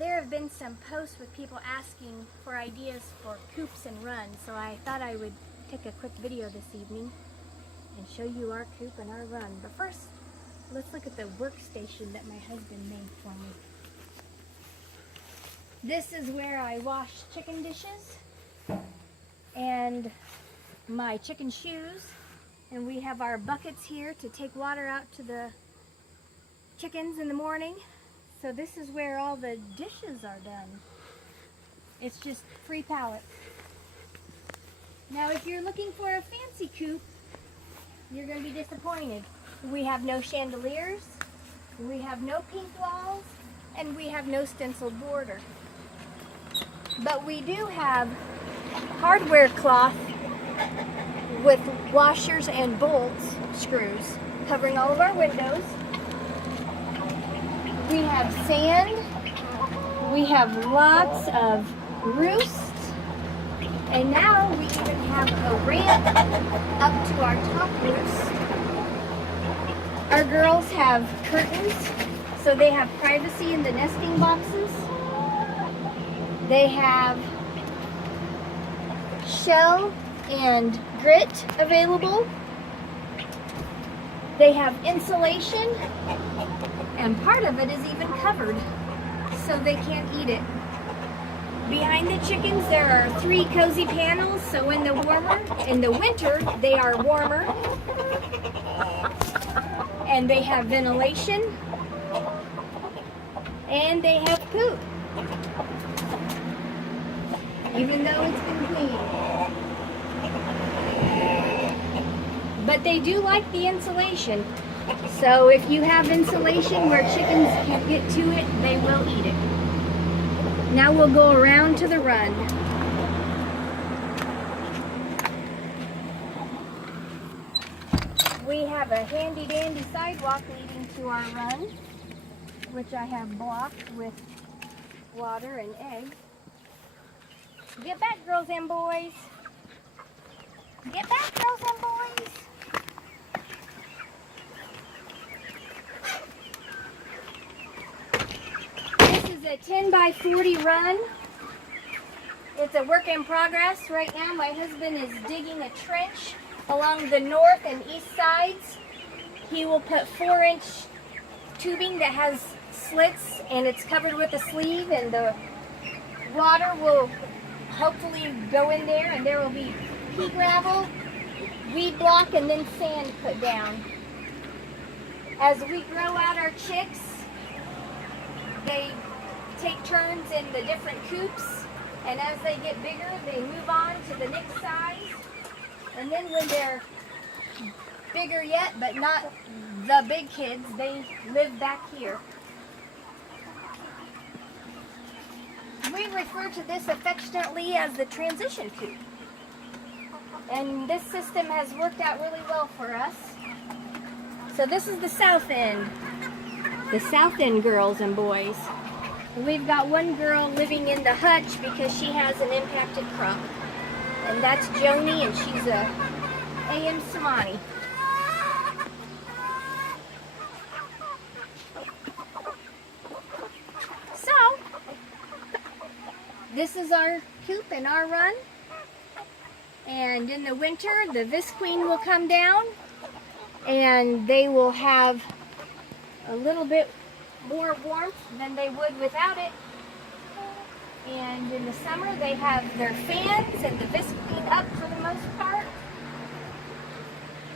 There have been some posts with people asking for ideas for coops and runs, so I thought I would take a quick video this evening and show you our coop and our run. But first, let's look at the workstation that my husband made for me. This is where I wash chicken dishes and my chicken shoes, and we have our buckets here to take water out to the chickens in the morning. So this is where all the dishes are done. It's just free pallets. Now if you're looking for a fancy coop, you're going to be disappointed. We have no chandeliers, we have no pink walls, and we have no stenciled border. But we do have hardware cloth with washers and bolts, screws, covering all of our windows. We have sand, we have lots of roosts, and now we even have a ramp up to our top roost. Our girls have curtains, so they have privacy in the nesting boxes. They have shell and grit available. They have insulation, and part of it is even covered, so they can't eat it. Behind the chickens there are 3 cozy panels, so in the winter they are warmer, and they have ventilation, and they have poop, even though it's been cleaned. But they do like the insulation. So if you have insulation where chickens can't get to it, they will eat it. Now we'll go around to the run. We have a handy dandy sidewalk leading to our run, which I have blocked with water and eggs. Get back, girls and boys. Get back, girls and boys. This is a 10 by 40 run. It's a work in progress. Right now my husband is digging a trench along the north and east sides. He will put 4-inch tubing that has slits, and it's covered with a sleeve, and the water will hopefully go in there, and there will be pea gravel, weed block, and then sand put down. As we grow out our chicks, they take turns in the different coops, and as they get bigger, they move on to the next size. And then when they're bigger yet, but not the big kids, they live back here. We refer to this affectionately as the transition coop. And this system has worked out really well for us. So this is the south end. The south end, girls and boys. We've got one girl living in the hutch because she has an impacted crop. And that's Joni, and she's a A.M. Samani. So, this is our coop and our run. And in the winter, the visqueen will come down, and they will have a little bit more warmth than they would without it. And in the summer, they have their fans and the visqueen up for the most part.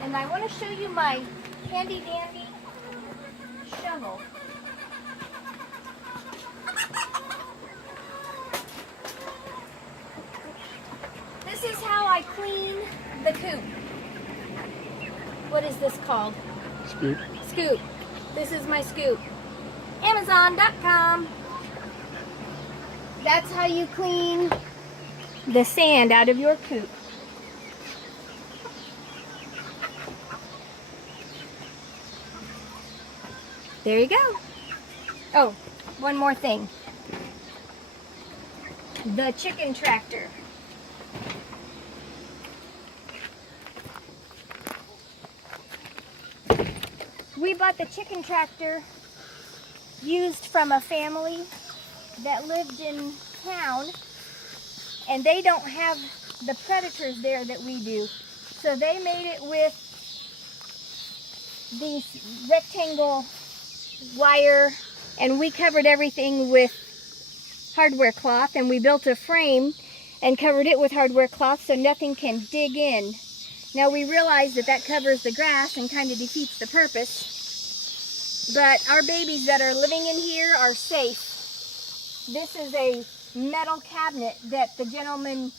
And I want to show you my handy dandy shovel. This is how I clean the coop. What is this called? Scoop. Scoop. This is my scoop. Amazon.com. That's how you clean the sand out of your coop. There you go. Oh, one more thing. The chicken tractor. We bought the chicken tractor used from a family that lived in town, and they don't have the predators there that we do. So they made it with these rectangle wire, and we covered everything with hardware cloth, and we built a frame and covered it with hardware cloth so nothing can dig in. Now we realize that that covers the grass and kind of defeats the purpose, but our babies that are living in here are safe. This is a metal cabinet that the gentleman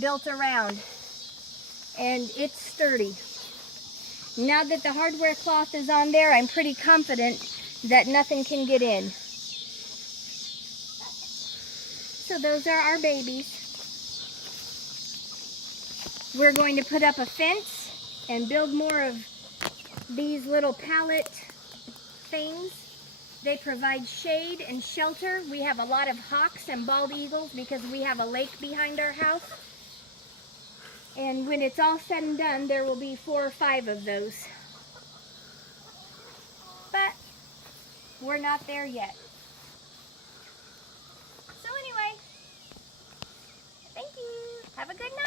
built around, and it's sturdy. Now that the hardware cloth is on there, I'm pretty confident that nothing can get in. So those are our babies. We're going to put up a fence and build more of these little pallet things. They provide shade and shelter. We have a lot of hawks and bald eagles because we have a lake behind our house. And when it's all said and done, there will be 4 or 5 of those. But we're not there yet. So anyway, thank you. Have a good night.